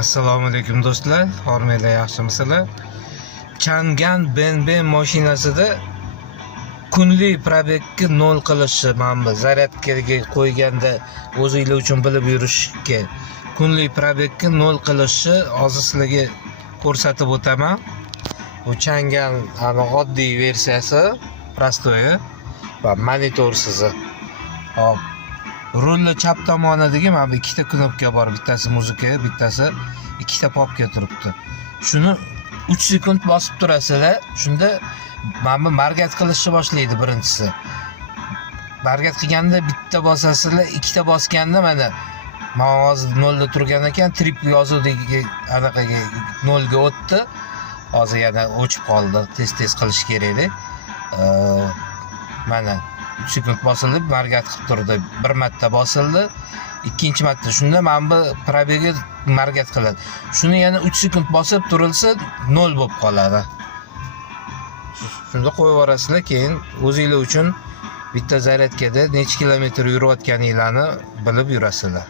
Assalomu alaykum do'stlar, hormanglar, yaxshimisizlar? Changan Ben mashinasida kunlik probegni 0 qilishi mana zaryadkaga qo'yganda o'zinglar uchun bilib yurishga kunlik probegni 0 qilishi hozir sizlarga ko'rsatib o'taman. Bu Changan oddiy versiyasi, prostoyi va monitorsiz. Hop. Rulni chap tomonidagi mana bu ikkita knopka bor, bittasi muzika, bittasi ikkita popka turibdi. Shuni 3 sekund bosib turasizlar, shunda mana bu margat qilishni boshlaydi birinchisi. Margat qilganda bitta bosasizlar, ikkita bosganda mana hozir 0 da turgan ekan, trip yozuvdagi anaqaga 0 ga o'tdi. Hozir yana o'chib qoldi. Tez qilish kerak. Mana 3 sekund bosilib, margat qilib turdi. Bir marta bosildi, ikkinchi marta. Shunda mana bu probegi margat qiladi. Shuni yana 3 sekund bosib turilsa 0 bo'lib qoladi. Shunda qo'yib yuborasizlar, keyin o'zinglar uchun bitta zaryadkada necha kilometr yurayotganinglarni bilib yurasizlar.